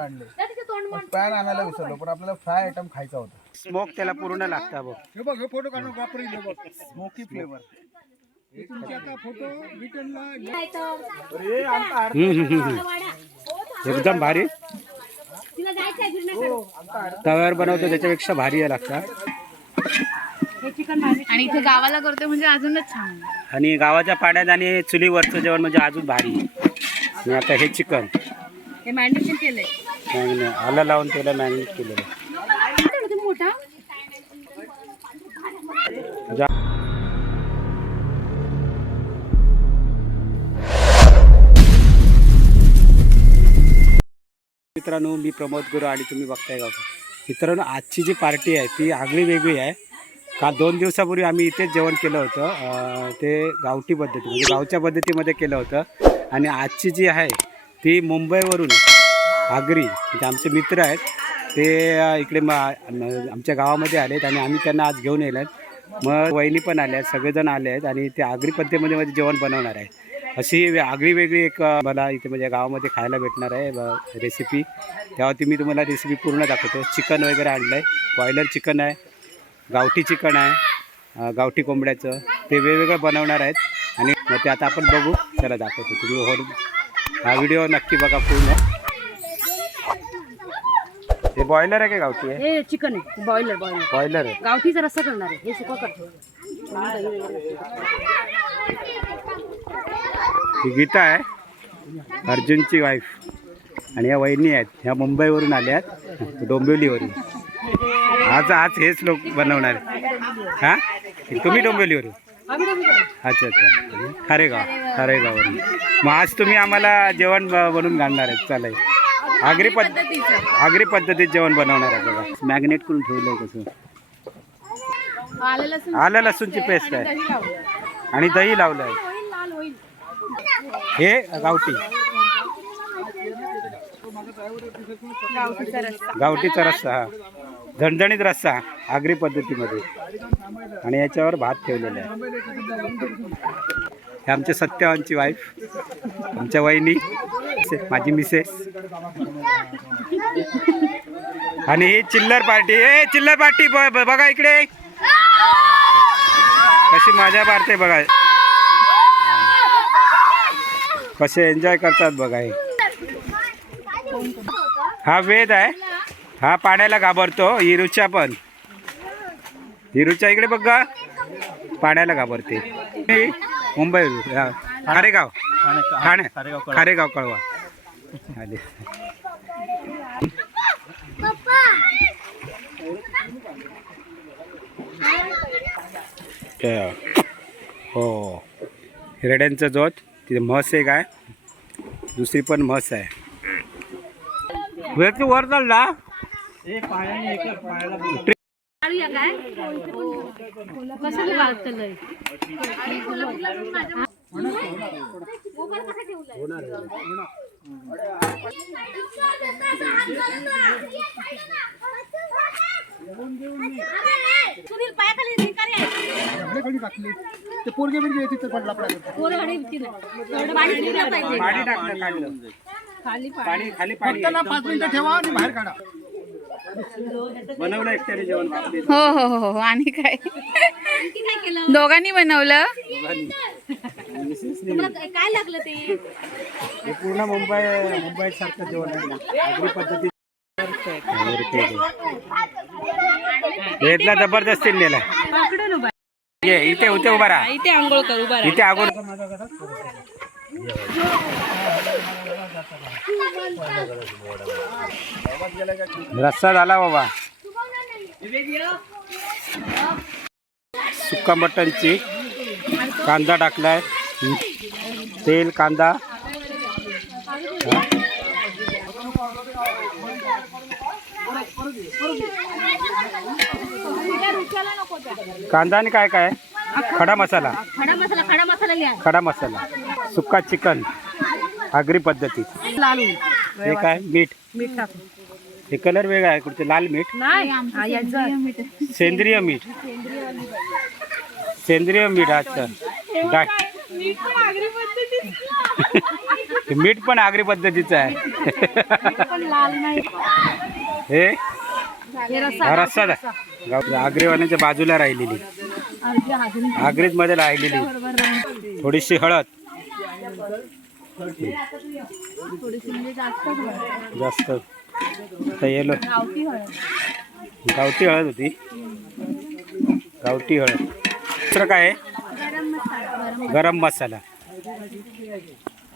आणले. पॅन आणायला विसरलो पण आपल्याला फ्राय आयटम खायचा होता. स्मोक त्याला पूर्ण लागतं बघ. हे बघ हे फोटो काढून वापरी हे बघ. स्मोकी फ्लेवर तुमचे आता फोटो रिटर्नला हम्म, हम्म, हम्म. एकदम भारी. तव्यावर बनवतो त्याच्यापेक्षा भारी आहे लागतात आणि इथे गावाला करतोय म्हणजे अजूनच छान. आणि गावाच्या पाड्यात आणि चुलीवरचं जेवण म्हणजे अजून भारी. आणि आता हे चिकन. हे मॅन्डेशन केलंय. आलं लावून त्याला मॅग्नेट केलेलं मोठा मित्रांनो मी प्रमोद गुरु आणि तुम्ही बघताय गाव मित्रांनो आजची जी पार्टी आहे ती आगळी वेगळी आहे. काल दोन दिवसापूर्वी आम्ही इथेच जेवण केलं होतं. ते गावठी पद्धती म्हणजे गावच्या पद्धतीमध्ये केलं होतं. आणि आजची जी आहे ती मुंबईवरून आगरी म्हणजे आमचे मित्र आहेत. ते इकडे म आमच्या गावामध्ये आलेत आणि आम्ही त्यांना आज घेऊन येलं मग वहिनी पण आल्या आहेत सगळेजण आले आहेत आणि ते आगरी पद्धतीमध्ये माझे जेवण बनवणार आहे अशी वे- आगळी वेगळी एक मला इथे म्हणजे गावामध्ये खायला भेटणार आहे रेसिपी तेव्हा ती मी तुम्हाला रेसिपी पूर्ण दाखवतो. चिकन वगैरे आणलं आहे बॉयलर चिकन आहे गावठी चिकन आहे गावठी कोंबड्याचं. ते वेगवेगळं बनवणार आहेत. आणि मग ते आता आपण बघू. चला दाखवतो. तुम्ही हो हा व्हिडिओ नक्की बघा पूर्ण. बॉयलर आहे का गावठी आहे हे चिकन आहे बॉयलर बॉयलर बॉयलर आहे. गावठीचा रस्सा करणार आहे हे सुका करतो ही गीता आहे अर्जुनची वाईफ आणि या वहिनी आहेत ह्या मुंबईवरून आल्या आहेत डोंबिवलीवरून. आज आज हेच लोक बनवणार हां? तुम्ही डोंबिवलीवरून? अच्छा अच्छा. खारेगाव खारेगाववरून. मग आज तुम्ही आम्हाला जेवण बनवून घालणार आहेत चालेल. आगरी पद्ध आगरी पद्धतीत जेवण बनवणार आहे बघा. मॅग्नेट करून ठेवलं आहे कसं? आलं लसूण आलं लसूणची पेस्ट आहे. आणि दही लावलं आहे हे गावठी. गावठीचा रस्सा हा. झणझणीत रस्सा आगरी पद्धतीमध्ये. आणि याच्यावर भात ठेवलेला आहे. हे आमचे सत्यवानची वाईफ आमच्या वहिनी. माझी मिसेस. आणि ही चिल्लर पार्टी. ए चिल्लर पार्टी ब- बघा इकडे. कशी मजा मारते बघा. कसे एन्जॉय करतात बघा हा. वेद आहे. हा पाण्याला घाबरतो. हिरूच्या पण. हिरूच्या इकडे बघा पाण्याला घाबरते. मुंबई हा, खारेगाव. ठाणे खारेगाव कळवा. आले. हो. हिरड्यांचं जोत. तिथे म्हस एक आहे. दुसरी पण म्हस आहे. वेळ तू वर चालला. काढूया काय? कसं सुनील पायाखाली. आपल्याकडे टाकले ते पोरगे बिरगे तर पडला आपल्याकडे पाणी पाहिजे. पाणी टाकलं काढलं खाली पाणी. खाली पाणी पाच मिनिटं ठेवा आणि बाहेर काढा बनवलं एकट्याने जेवण बापरे. हो हो हो हो. आणि काय? दोघांनी बनवलं? तुम्हाला काय- लागलं ते? हे पूर्ण मुंबई मुंबई सारखं जेवण वेदला जबरदस्ती नेला पकडून उभा ये इथे उभा राहा. इथे आंघोळ करू बरं इथे अगोदर रस्सा झाला बाबा. सुक्का मटणची कांदा टाकलाय. तेल कांदा. कांदा आणि काय काय? खडा मसाला. खडा मसाला. खडा मसाला खडा मसाला सुक्का चिकन. आगरी पद्धती. हे काय? मीठ. मीठ टाकू हे कलर वेगळा आहे कुठचे? लाल मीठ? नाही. सेंद्रिय मीठ सेंद्रिय मीठ. अच्छा. हे मीठ पण आगरी पद्धतीचं आहे. पण लाल नाही. हे? हे रस्सा. हा रस्सा गाव आग्रेवाल्यांच्या बाजूला राहिलेली. अर्धी अजून आग्रीत मध्ये राहिलेली. बरोबर. थोडीशी हळद. थोडीशी म्हणजे हळद. जास्त. आता येलो. गावठी हळद. गावठी हळद होती. गावठी हळद. दुसरं काय आहे? गरम मसाला. गरम गरम मसाला.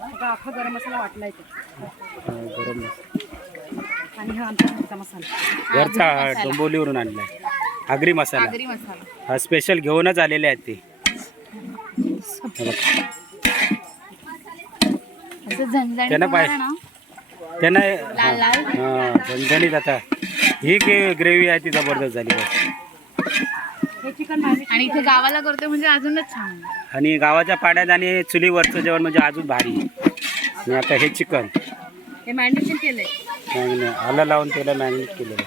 मसाला अख्खा गरम मसाला वाटला येतो हा, गरम मसाला. आणि हा आमचा घरचा मसाला. डोंबोलीवरून आणलाय. आगरी मसाला. आगरी मसाला. हा स्पेशल घेऊनच आलेले आहेत ते. हे बघ. असं झणझणीत त्यानं पाय- होणार ना. त्यांना लाल लाल. हा झणझणीत आता. ही ग्रेव्ही आहे ती जबरदस्त झाली बघ. आणि इथे गावाला करतो म्हणजे अजूनच छान आणि गावाच्या पाड्यात आणि चुलीवरचं जेवण म्हणजे अजून भारी. आणि आता हे चिकन. हे मॅरिनेशन केलंय. आलं लावून त्याला मॅरिनेट केलेलं.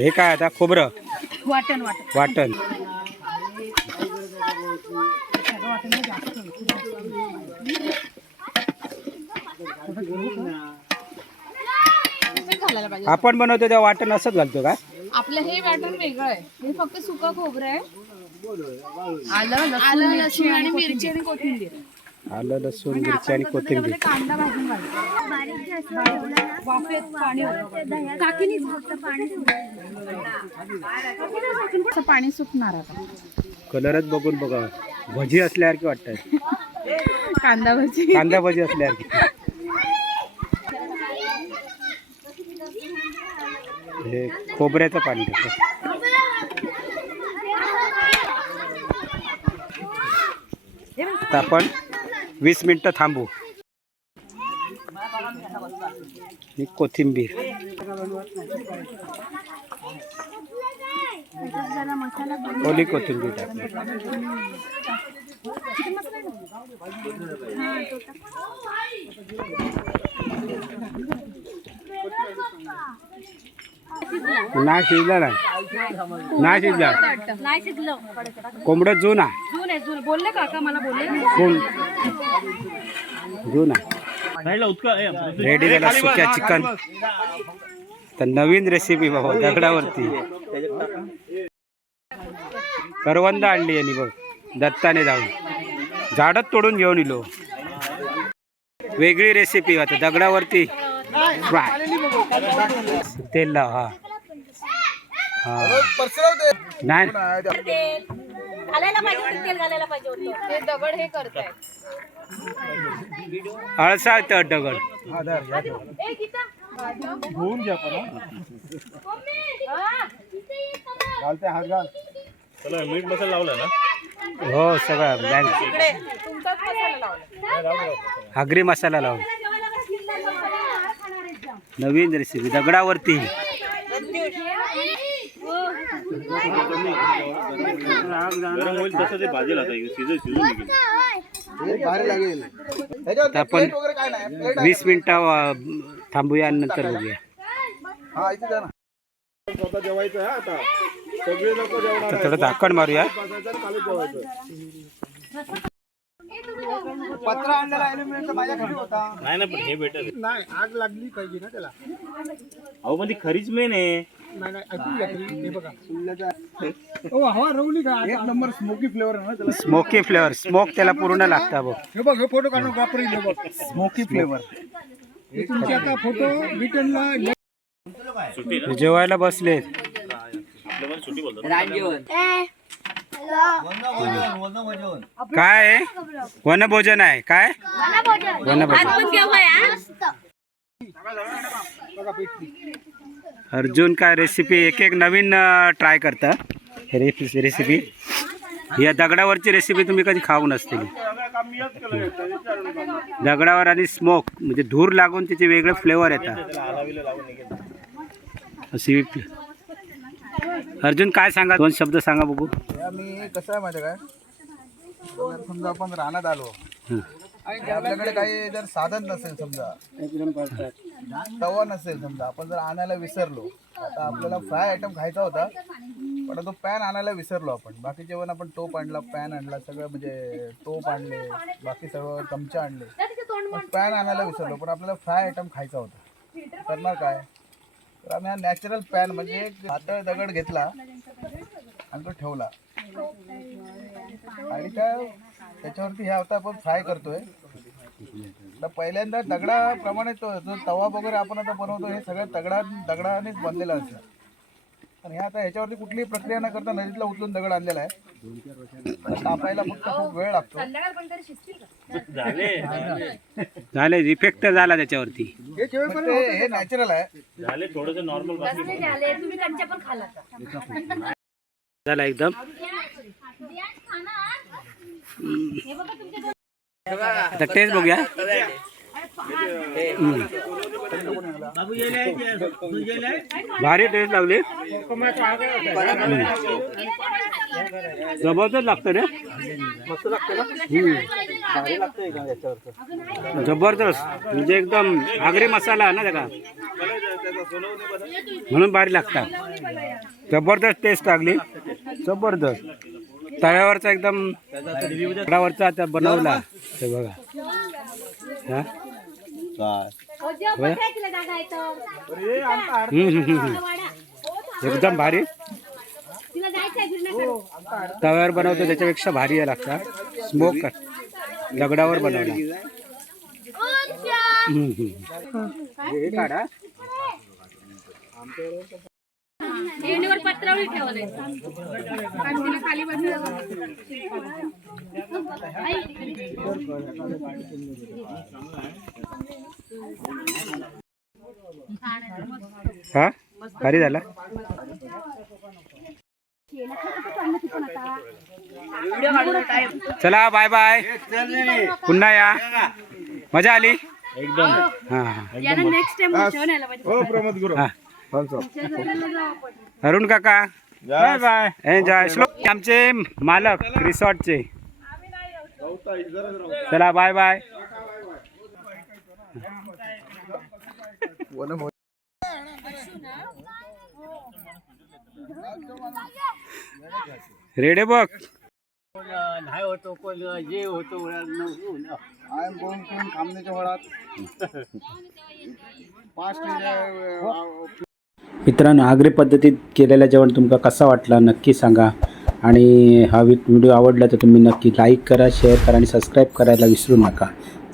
हे काय आता खोबरं? वाटण वाटण. आपण बनवतो तेव्हा वाटण असंच घालतो का? आपलं हे वाटण वेगळं आहे. हे फक्त सुका खोबरं आहे. आलं आलं लसूण आणि मिरची आणि कोथिंबीर. आलं लसूण मिरची आणि कोथिंबीर. त्यामध्ये कांदा भाजून घालतो. वाफेत पाणी सुकणार आता. कलरच बघून बघा. भजी असल्यासारखी वाटतात कांदा भजी. कांदा भजी असल्यासारखी. हे खोबऱ्याचं पाणी. आता आपण वीस मिनिटं थांबू. आणि कोथिंबीर. ओली कोथिंबीर टाकली. नाही शिजला नाही. नाही शिजला नाही शिजलं कोंबडं जुना. जून आहे जून. बोलले काका मला बोलले? कोण? जुना. रेडी झाला सुक्या चिकन. तर नवीन रेसिपी बाबा दगडावरती. करवंद आणली यांनी बघ. दत्ताने जाऊन. झाडच तोडून घेऊन इलो. वेगळी रेसिपी आता दगडावरती. फ्राय तेल लाव हा. हा. नाही. घालायला पाहिजे होतं, तेल घालायला पाहिजे होतं. ते दगड हे करतायत. अळसा तर दगड. ए, गीता. घेऊन घ्या पण हा. घालते हात घाल. हो सगळं. बँक आगरी मसाला लावून. नवीन रेसिपी दगडावरती. भारी लागेल. आता आपण वीस मिनिटं थांबूया आणि नंतर बघूया. हा इथे जा ना. स्वतः जेवायचं आहे आता. सगळे लोक जेवणार तर थोडं झाकण मारूया. पत्रा आणलेला अॅल्युमिनियमचा माझ्या घरी होता. नाही ना पण हे भेटत नाही आग लागली पाहिजे ना त्याला. अहो पण ती खरीच मेन आहे. नाही नाही ऐकून घ्या तरी. हे बघा. हो हवा रवली का? एक नंबर स्मोकी फ्लेवर आहे ना त्याला. स्मोकी फ्लेवर स्मोक त्याला पूर्ण लागता बघ. हे बघ हे फोटो काढून वापरी हे बघ. स्मोकी फ्लेवर तुमचे आता फोटो रिटर्नला जेवायला बसले आपल्या पण सुट्टी बोलतात. काय? वनभोजन आहे. काय? वनभोजन. अर्जुन काय रेसिपी एक एक नवीन ट्राय करता. रेसिपी या दगडावरची रेसिपी तुम्ही कधी खाऊ नसतील. दगडावर आणि स्मोक म्हणजे धूर लागून त्याचे वेगळे फ्लेवर येतात. अशी अर्जुन काय सांगा? दोन शब्द सांगा बघू. आम्ही कसं आहे माहिती काय? जर समजा आपण रानात आलो. आणि आपल्याकडे काही जर साधन नसेल समजा तवा नसेल समजा आपण जर आणायला विसरलो आता आपल्याला फ्राय आयटम खायचा होता पण तो पॅन आणायला विसरलो आपण. बाकी जेवण आपण टोप आणला पॅन आणला सगळं म्हणजे टोप आणले बाकी सगळं चमचा आणले. पॅन आणायला विसरलो पण आपल्याला फ्राय आयटम खायचा होता. करणार काय? तर आम्ही हा नॅचरल पॅन म्हणजे एक पातळ दगड घेतला आणि तो ठेवला. आणि त्या त्याच्यावरती हे आता आपण फ्राय करतोय. तर पहिल्यांदा दगडाप्रमाणे तो जो तवा वगैरे आपण आता बनवतो हे सगळं दगडा दगडानेच बनलेलं असतं आणि हे आता ह्याच्यावरती कुठलीही प्रक्रिया न करता नदीतला उचलून दगड आणलेला आहे. तापायला फक्त खूप वेळ लागतो. झाले. झाले इफेक्ट झाला त्याच्यावरती. पण ते हे नॅचरल आहे. झाले थोडस नॉर्मल पण झाला एकदम. आता टेस्ट बघूया हम्म. भारी टेस्ट लागली? हम्म. ज़बरदस्त लागतं रे. हम्म. ज़बरदस्त. म्हणजे एकदम आगरी मसाला आहे ना त्याचा. म्हणून भारी लागतात ज़बरदस्त टेस्ट लागली. ज़बरदस्त. तव्यावरचा एकदम तव्यावरचा त्या बनवला. ते बघा. हा? एकदम भारी. तव्यावर बनवतो त्याच्यापेक्षा भारी आहे लागता स्मोक दगडावर बनवला. काढा. पत्रावळी ठेवले खाली बसलं हा? भारी झाला. चला बाय बाय पुन्हा या. मजा आली? एकदम. हा हा. नेक्स्ट टाइम जेवण यायला पाहिजे. हा. अरुण काका. Bye bye. एन्जॉय श्लोक आमचे मालक रिसॉर्टचे. चला बाय बाय. रेडे बघ. आय एम गोइंग टू खामनेच्या वळात पाच मित्रांनो आगरी पद्धतीत केलेलं जेवण तुमका कसा वाटला नक्की सांगा. आणि हा व्हिडिओ आवडला तर तुम्ही नक्की लाईक करा शेअर करा आणि सबस्क्राईब करायला विसरू नका.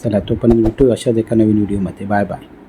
चला तोपर्यंत भेटू अशाच एका नवीन व्हिडिओमध्ये बाय बाय